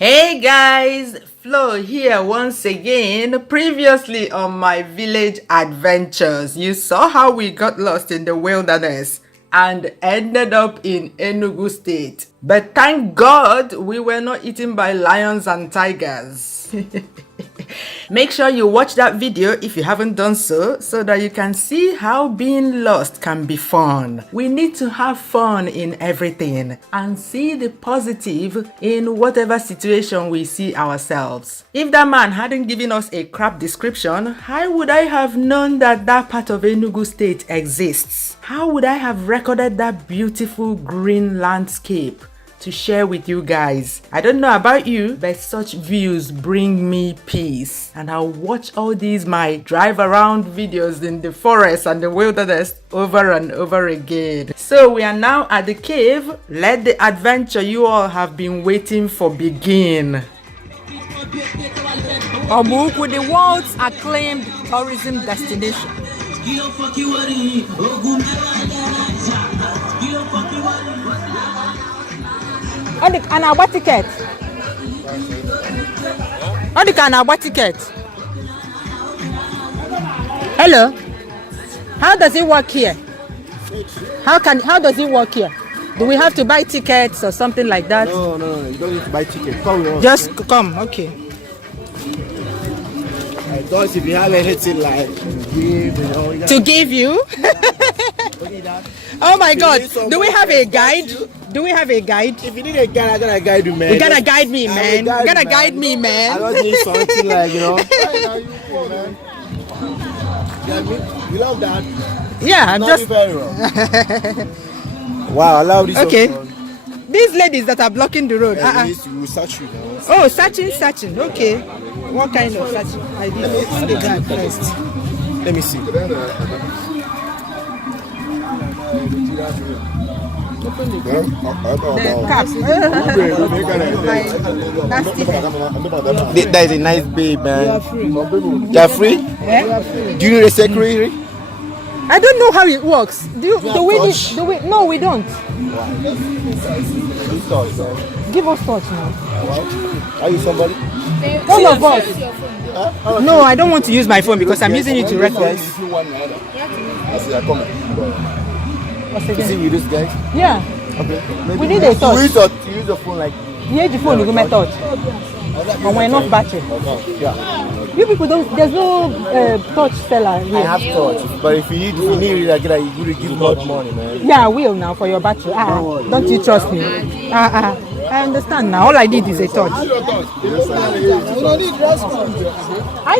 Hey guys, Flo here once again. Previously on my village adventures, you saw how we got lost in the wilderness and ended up in Enugu State. But thank God we were not eaten by lions and tigers. Make sure you watch that video if you haven't done so that you can see how being lost can be fun. We need to have fun in everything and see the positive in whatever situation we see ourselves. If that man hadn't given us a crap description, how would I have known that that part of Enugu State exists? How would I have recorded that beautiful green landscape to share with you guys? I don't know about you, but such views bring me peace, and I'll watch all these my drive around videos in the forest and the wilderness over and over again. So we are now at the cave. Let the adventure you all have been waiting for begin. Ogba Ukwu, the world's acclaimed tourism destination. On the Anambra ticket. On the Anambra ticket. Hello. How does it work here? How does it work here? Do we have to buy tickets or something like that? No, you don't need to buy tickets. Come. Just come, okay. I thought if you have anything like to give you. Oh my God! Do we have a guide? Do we have a guide? If you need a guide, I gotta guide you, man. You gotta guide me, man. You gotta guide me, man. I don't need something like, you love that? Yeah, I'm just very wrong. Wow, I love this. Okay. These ladies that are blocking the road. We search you now. Oh, searching. Okay. What kind of searching? I did the guide first. Let me see. The cap. That is a nice babe, man. You are free? Yeah? Do you need a secretary? I don't know how it works. Do we? No, we don't. Give us touch now. Are you somebody? All of us. No, I don't want to use my phone because I'm using it to record. You see with this guy? Yeah. Okay. We need a touch. You use your phone like. You use the phone, you go my touch. And we're not battery. Yeah. You people don't. There's no touch seller here. I have touch, but if you need it, like that, you will give more money, man. Yeah, I will now for your battery. Don't you trust me? I understand now. All I need is a touch. I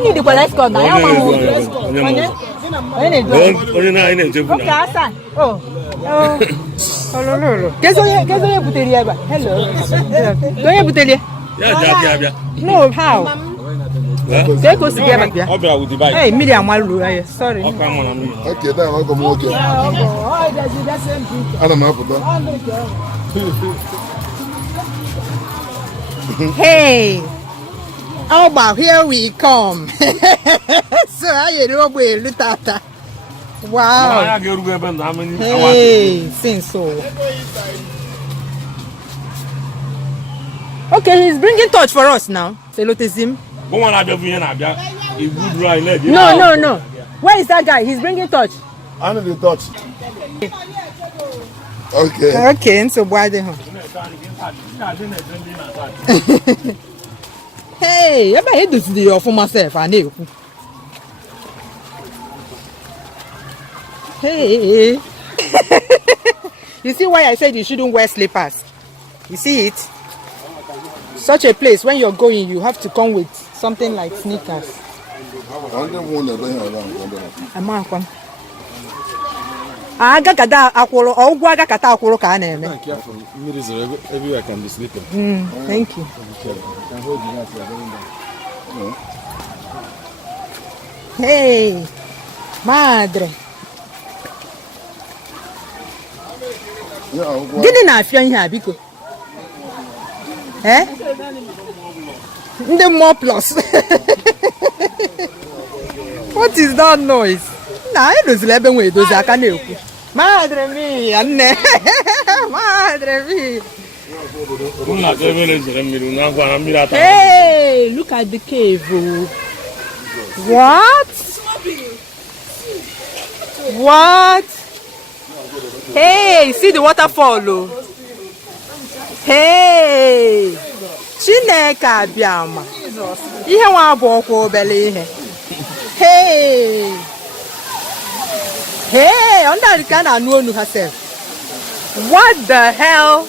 need the dress code now. I want dress code. Okay, Hassan. Oh. Hello. No, how? They go together. Hey, Miriam, sorry. Okay, then I'll come over here. I don't know. Hey, Oba, here we come. So I know Tata. Wow. Hey, since so. Okay, he's bringing touch for us now. Salutism. No. Where is that guy? He's bringing touch. I need the touch. Okay, so why they Hey, I bet this is for myself. I know. Hey. You see why I said you shouldn't wear slippers? You see it? Such a place, when you're going, you have to come with something like sneakers. Everywhere can be sleeping. Thank you. Hey, madre. Gini na afia ihe abiko? Eh? The more plus. What is that noise? Nah, I don't know where those are. Madre mia, Madre mia. Hey, look at the cave. What? What? Hey, see the waterfall. Hey, Chineke abịama. Ihe nwa abụ ọkwa obele ihe. Hey. Hey, under the kind of know herself. What the hell?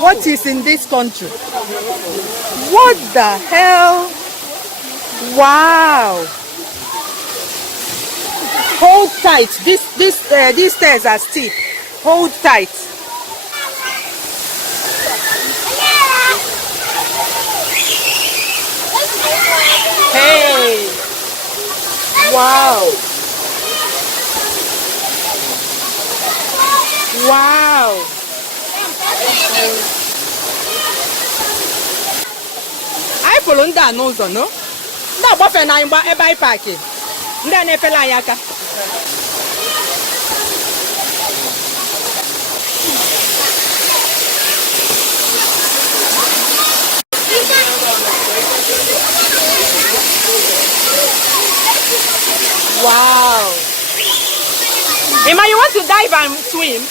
What is in this country? What the hell? Wow. Hold tight. These stairs are steep. Hold tight. Hey. Wow. Wow. I follow ndị a n'ụzọ, no? Ndị agbafe na anyị ebe anyị paakị. Ndị a na-efela anyị aka. Wow. Emma, you want to dive and swim?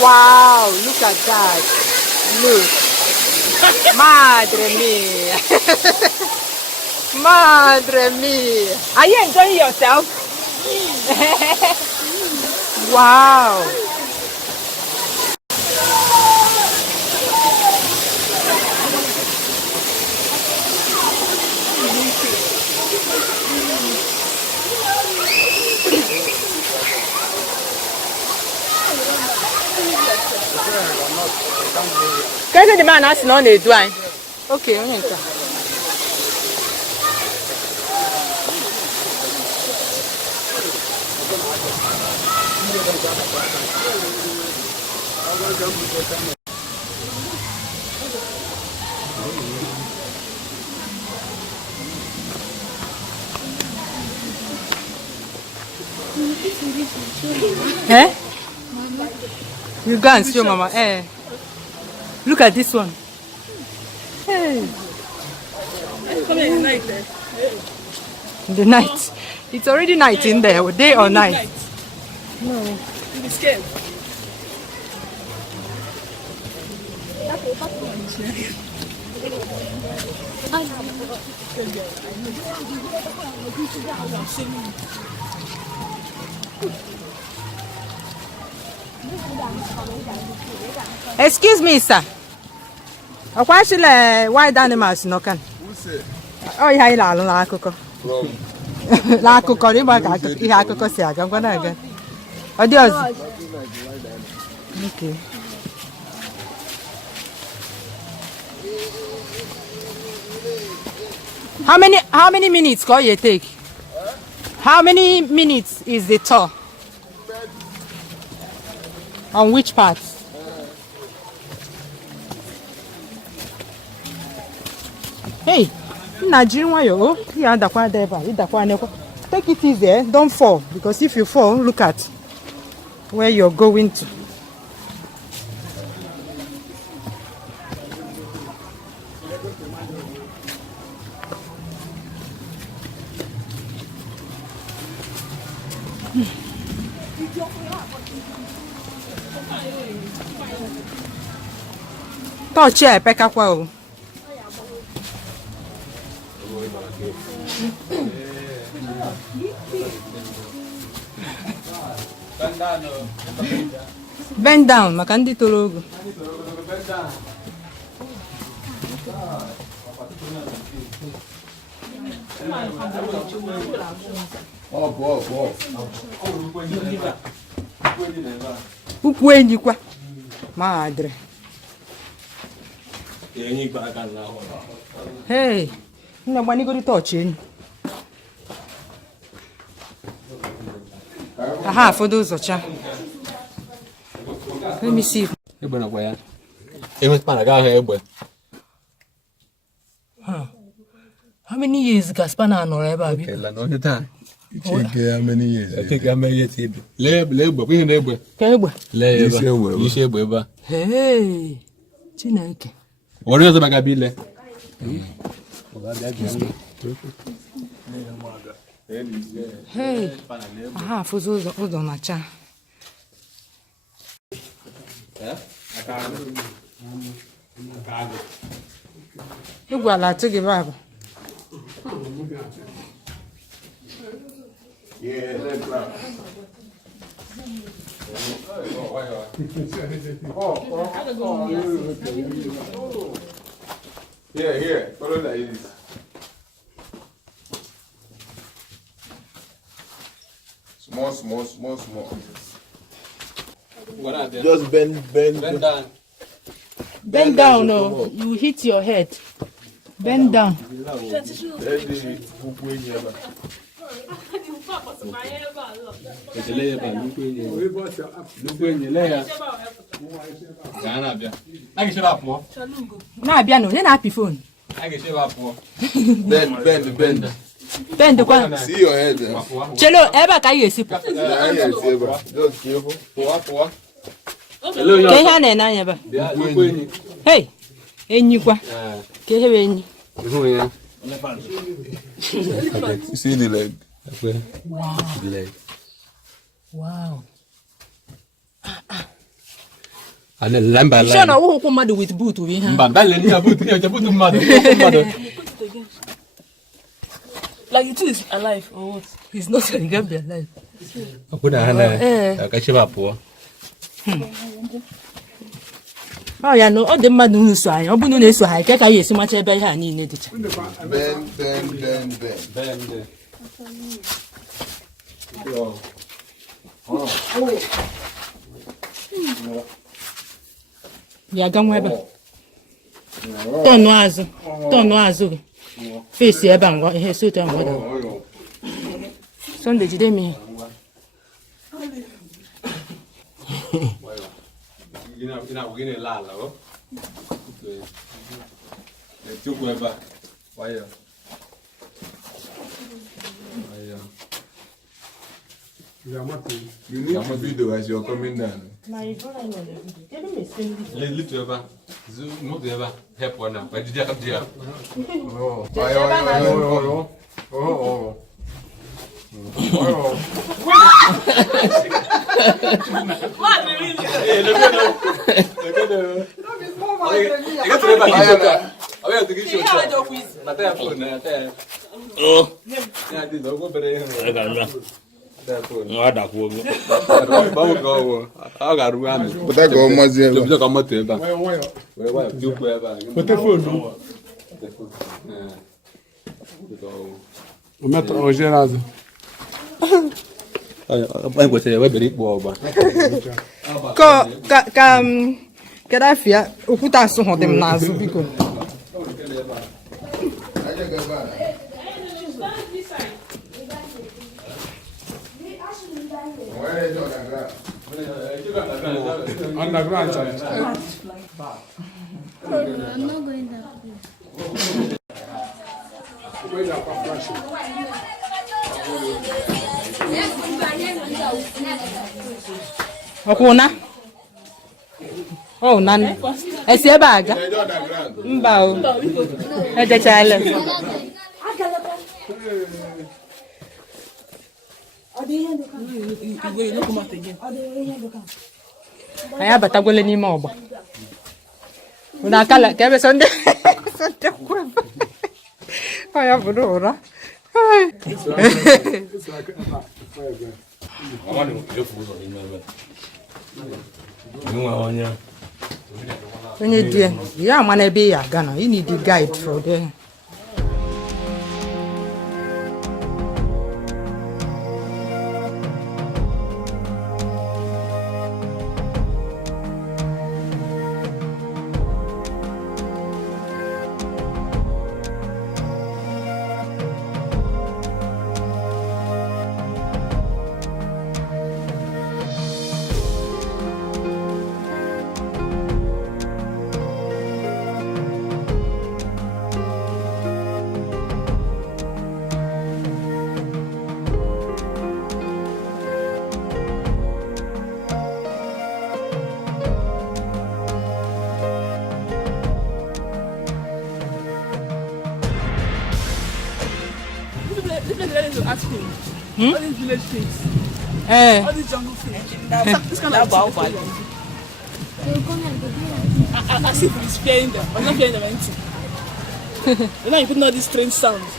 Wow, look at that. Look. Madre mia. Madre mia. Are you enjoying yourself? Wow. Can you the man asking on the dwine? Okay, eh? You go and show Mama. Eh. Look at this one. Hey. Come in the night there. In the night. It's already night in there, day or night. No. You'll be scared. Excuse me, sir. Why should wild animals no can? Oh, yeah, la coco. La coco, you might have coco. I'm gonna again. Adios. Okay. How many minutes can you take? How many minutes is the tour? On which part? Hey, Nigerian, take it easy, don't fall, because if you fall, look at where you're going to. Touch here, peka kwa. Bend down, makandi tologo. Ukwu enyi kwa. Madre. Hey, nobody go to touch it. Aha, for those ocha. Let me see. How many years Gaspana or ever? Take how many years? I think how many years he be. Labor, we labor. Kegbe. Labor. You say labor. Hey. Chineke. What is the bagabile? Hey. Aha, fuzo uzo na cha. Igwala tigi baba. Yeah, that's right. Yeah, here. Follow like this. Small. Just bend down. Bend down, no. You hit your head. Bend down. Na-abịa no, onye na-apị phone. Bend. Bend kwa. See your head. Chelo, ebe a ka anyị esi pụ. Just careful. Ka ihe a na-ene anya ebe a. Hey, enyi kwa. Ka ihe bụ enyi. You see the leg? Wow. The leg. Wow. And then line by line. Sure na ụkwụ mmadụ with boot bụ ihe. Mba, dale ni boot mmadụ. Like it is alive or what? He's not going to be alive. Akuna hana. Akacheba po. Oh ya no, ọ dị mmadụ nso anyị. Ọ bụ na na-eso ha, ka ya esi macha ebe ihe a niile dịcha. Bend. Ya ga nwa ebe. Tọnụ azụ. Face ebe a ngwa ihe sote ngwa. Sunday jide mi. Ina lala o. Tuku eba. Waya. You need to video as you're coming down. Little eba. No the eba. Help one now. But did you have there? Ka afia okwute asụ hụ dị m n'azụ biko. Underground. I'm not going that way. Ọkwụna. Oh, nani. Esi ebe aga. Mba o. Ejechala. Anyị abatagwele n'ime ọgba. Una akala ka ebe sonde. Sonde kwa. Aya bụrụ ụra. Onye die, ya mana ebe ya Ghana, you need the guide for there. This place is to ask him. All these village things. All these jungle things. This kind of thing. As if he's fearing them. I'm not fearing them anything. Now you put all these strange sounds.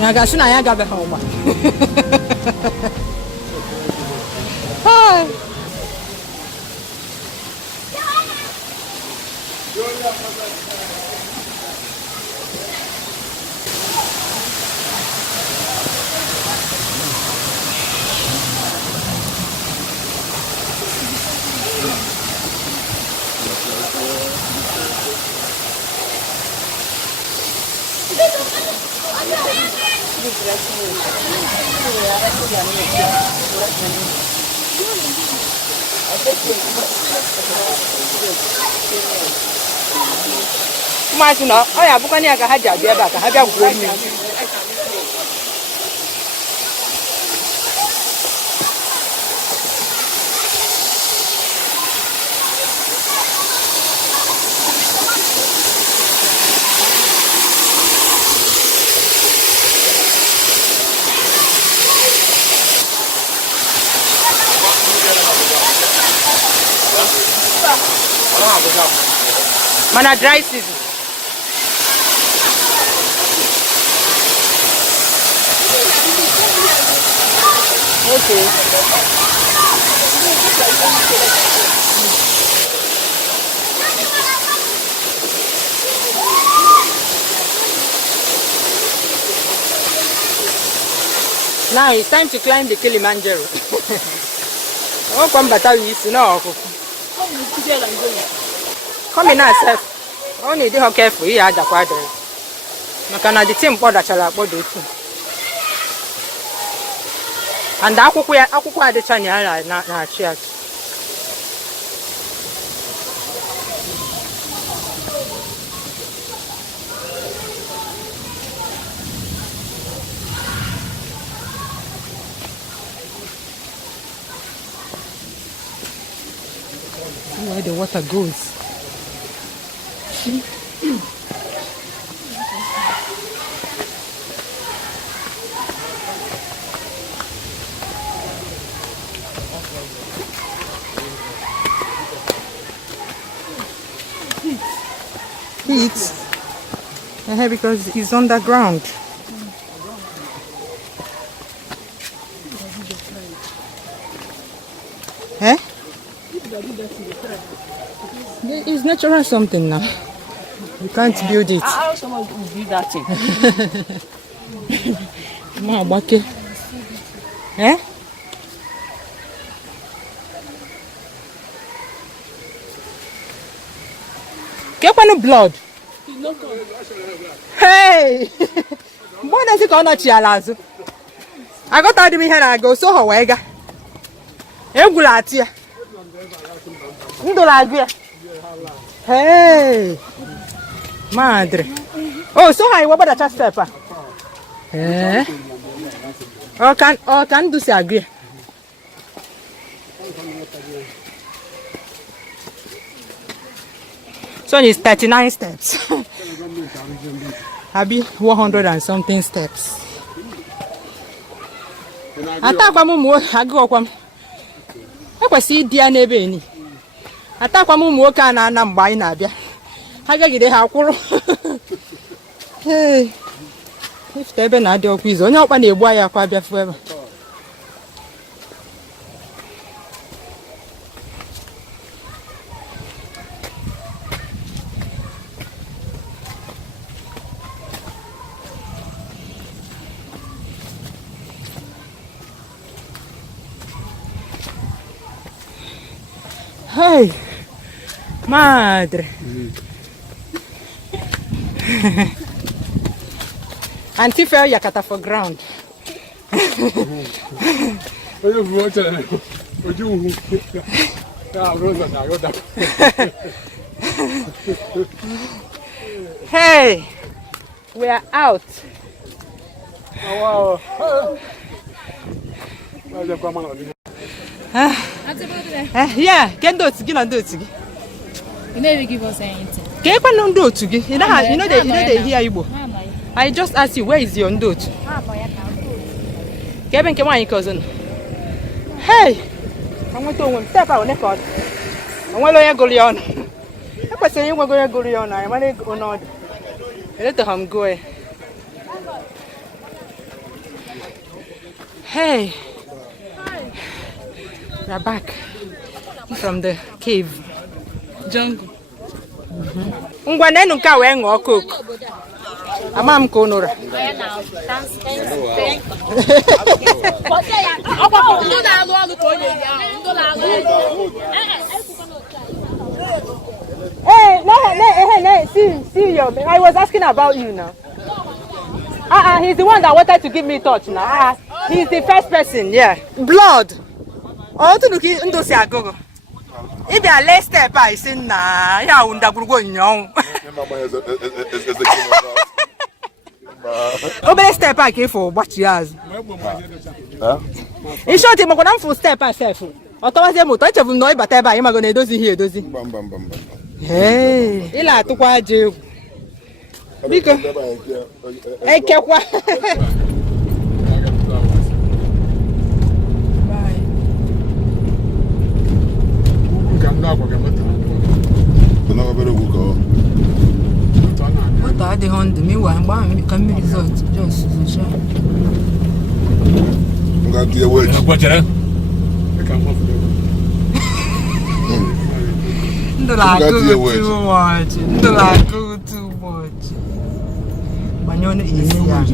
Naga suna ya gabe hawa. Hi. Mas no, olha, bukan ni agak hajar dia bakal hajar gua ni. Mana dry season. Okay. Now it's time to climb the Kilimanjaro. Oh, come better with no. Come in yourself. Only the whole careful here at the quadro. Makana the team for the chalabo do too. And aku the channel na cheers. Where the water goes. Heat. Because it's underground. Eh? It's natural something now. You can't build it. How someone will build that thing? Eh? Get one blood. Hey! What does it call not Chialazu? I got out of me here and I go so Hawega. Egulatia. Hey! Madre. Oh, so high, what about the stepper? Eh? Can do say agree. So it's 39 steps. I'll be 100 and something steps. I thought I go from. I was see dear neighbor. I thought I'm working on Anambra State. I got it. Hey, If they be not your quiz, on your money, boy, I quite be forever. Hey, madre. Auntie fell yakata for ground. Hey, we are out. Wow. Yeah, get those again and do it. You never give us anything. Get one on do to you. You know they hear you. I just asked you, where is your note? Kevin, come on, cousin. Hey, I'm going to step out on the cord. I'm going to go on. I was saying, we're going to go on. I'm going to go on. Let him go. Hey, we're back from the cave. Jungle. Ngwanenu ka we ngo cook. Amam ko nora. Hey, no, see you. I was asking about you now. He's the one that wanted to give me touch now. He's the first person, yeah. Blood. Oh, to look into see agogo. If you are less step, I say nah. Ya unda burgo nyong. Obere step I came for what she has. In short, I'm going to step myself. Otherwise, I'm going to know but I'm going to do here, does he? Hey, ila to kwa je. Biko. Ekekwa. What are the hunt me one can be result just the shot. Got the way. Too much. Too much. Manyono is ya.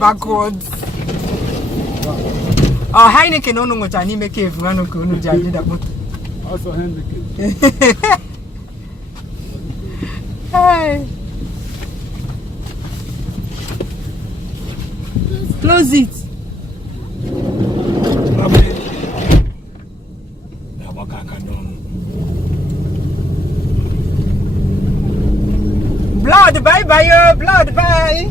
Backwards. Oh, Heineken no no chani make cave no ko no jaji da boat. Also Heineken. Hey. Close it. Blood bye bye, blood bye.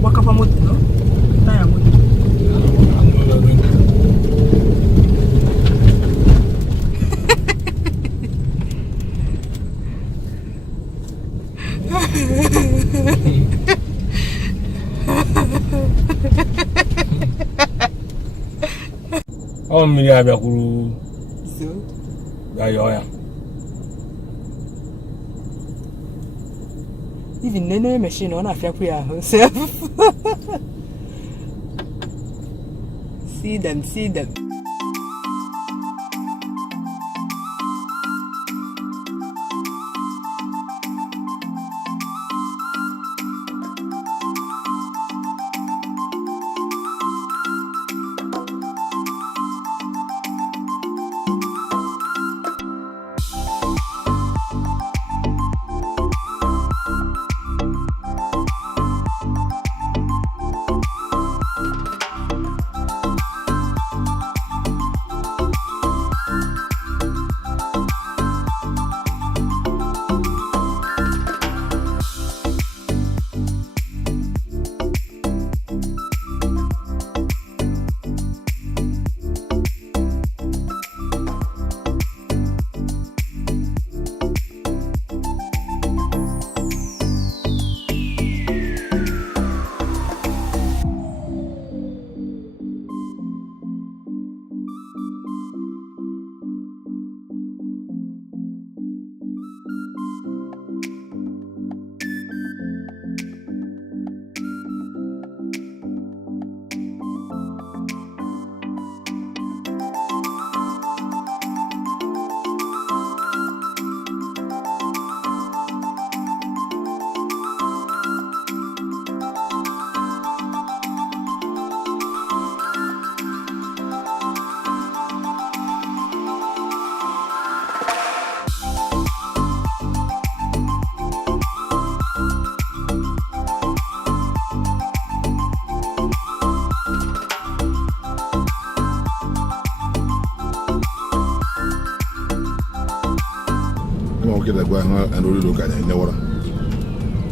Waka pa moto no? Taya moto. Oh, me abia kuru. So? Ya. Even no machine on a fair herself. See them.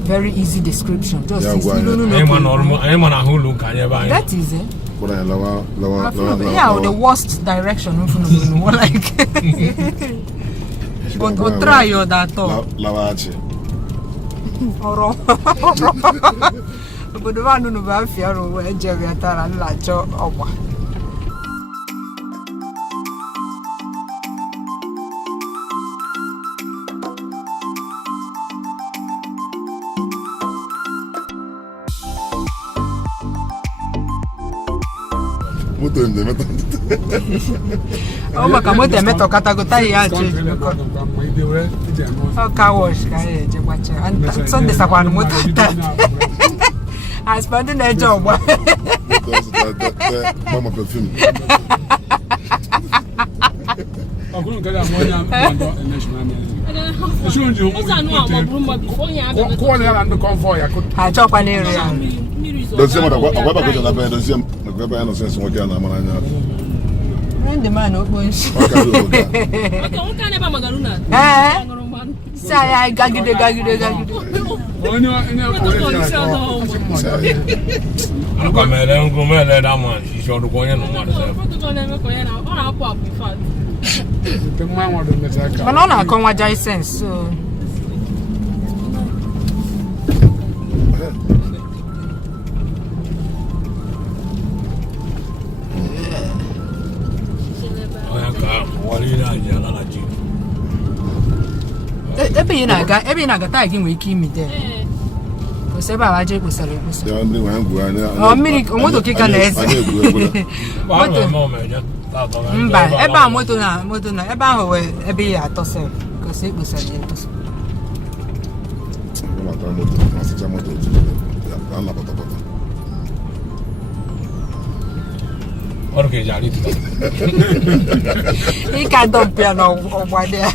Very easy description. Just Yeah, that is it. Yeah, the worst direction. Like, but try your that. But the one who have fear over Javiata and Lacho Ogba. Oh, my God, I met a Catagota. Oh, car wash. And Sunday, I spent in a job. Mama perfume. I chop an area. Don't say what don't see no sense what can And the man opens. Say, I gagged. Banana come with Jai sense, so. Every naga tagging we keep me there. Because I just was a little. Oh, Mini, what to kick an ass. Eba motona, eba ebe ya tose, because it was a little. Okay, Jari. He can't dump piano over there.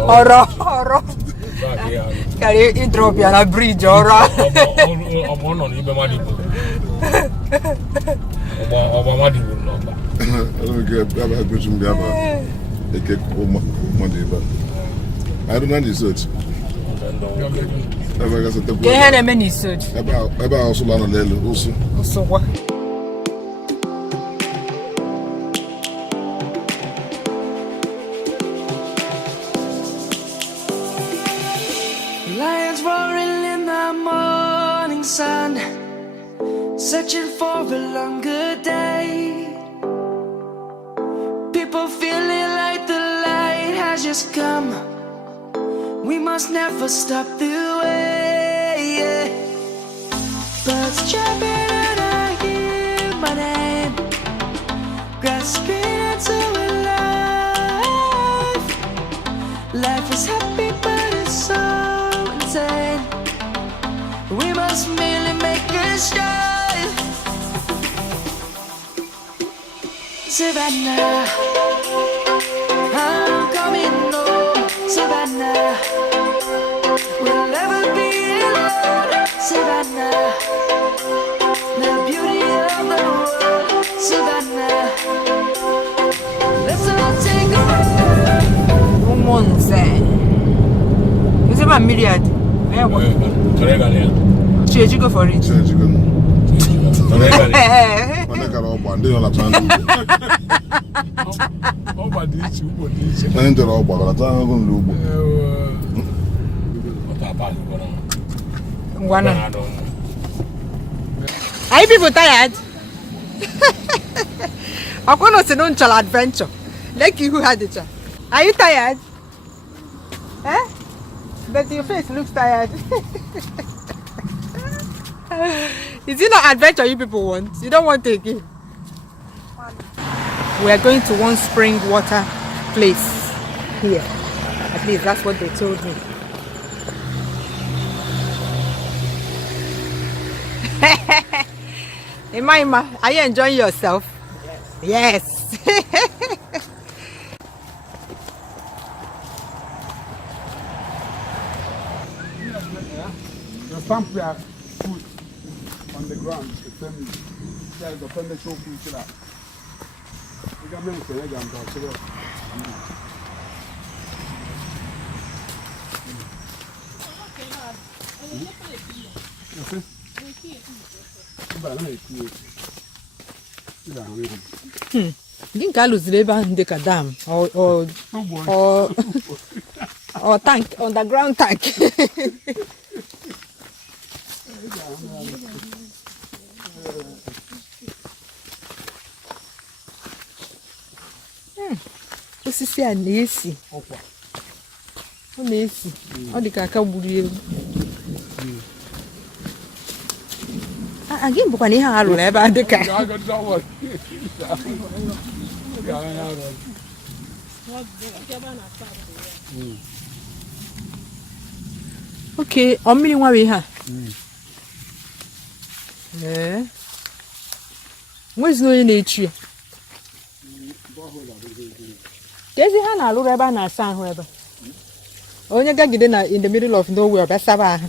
Oro. Can you drop piano bridge, Oro? I don't know research. Get many search. About also learn also. So what? Lions roaring in the morning sun, searching for a longer day. People feeling like the light has just come. We must never stop the way. Birds chirping and I hear my name, grasping into a life. Life is happy but it's so insane. We must merely make a strive. Savannah, I'm coming home. Savannah, we'll never be alone. Savannah, the beauty of the world. Savannah, let's all take a Woman say, is it my myriad? Should you go for it? Are you people tired? I'm going to say adventure. Like you who had it. Are you tired? Eh? But your face looks tired. Is it not adventure you people want? You don't want to again? We are going to one spring water place here. At least that's what they told me. Imaima, are you enjoying yourself? Yes. The stamp their food on the ground. There is a penalty show food. You can make it. Din ka luzire ebe ahụ dịka dam or tank, underground tank. Osisi a na-esi. Ọ na-esi. Ọ dị ka aka gburu ewu. Again, bụkwa na ihe a rụrụ ebe a dị ka. Okay, ọ mmiri nwa bụ ihe a. Nwezi onye na-echu ya. Kezi ha na-alụrụ ebe a na-asa ahụ ebe. Onye gagide na in the middle of nowhere ọbịa saba ahụ.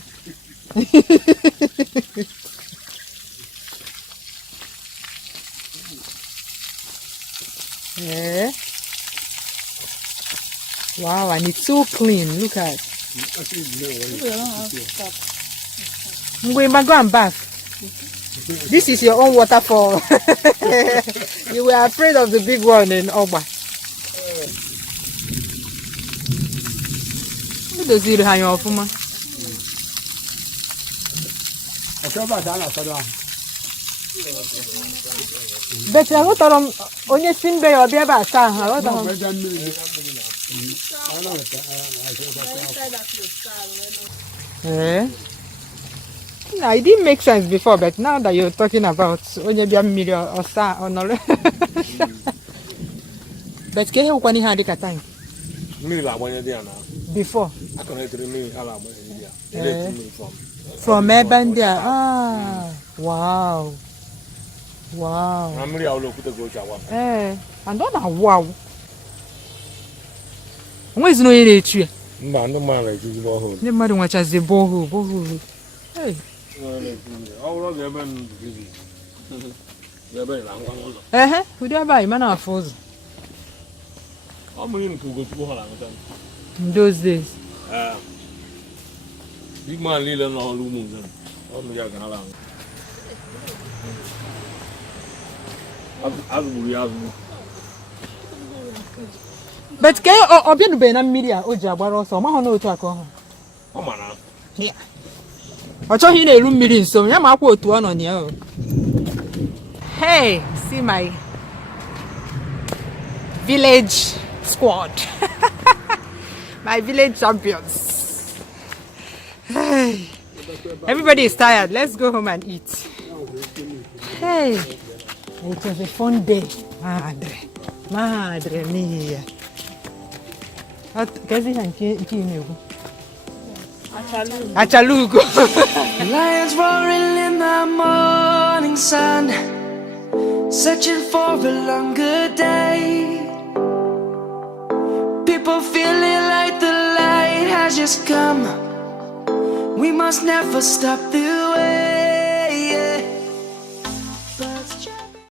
Yeah. Wow, and it's so clean. Look at it. I'm going to go and bath. This is your own waterfall. You were afraid of the big one in Ogba. What does it hang off, man? But I got on your fin bay or be about no, it didn't make sense before, but now that you're talking about onye million or sa or no. But can you when had a time? Before. I from Ebandia. Ah, wow. Wow. And don't know wow. Where's no in tree? Man, no man like you borehole. The mother watch as the borehole. Hey. Who do I buy? Man, our foes. I'm going to go to Holland. In those days. Big man, little no lumen. I'm going to allow. But can you open the banana media? Oh, Jabaro, so my honor to alcohol. Oh, man. Yeah. I told you a room meeting, so I'm up to one on you. Hey, see my village squad. My village champions. Hey. Everybody is tired. Let's go home and eat. Hey. It was a fun day. Madre mia. Achalugo. Lions roaring in the morning sun, searching for a longer day. People feeling like the light has just come. We must never stop the way.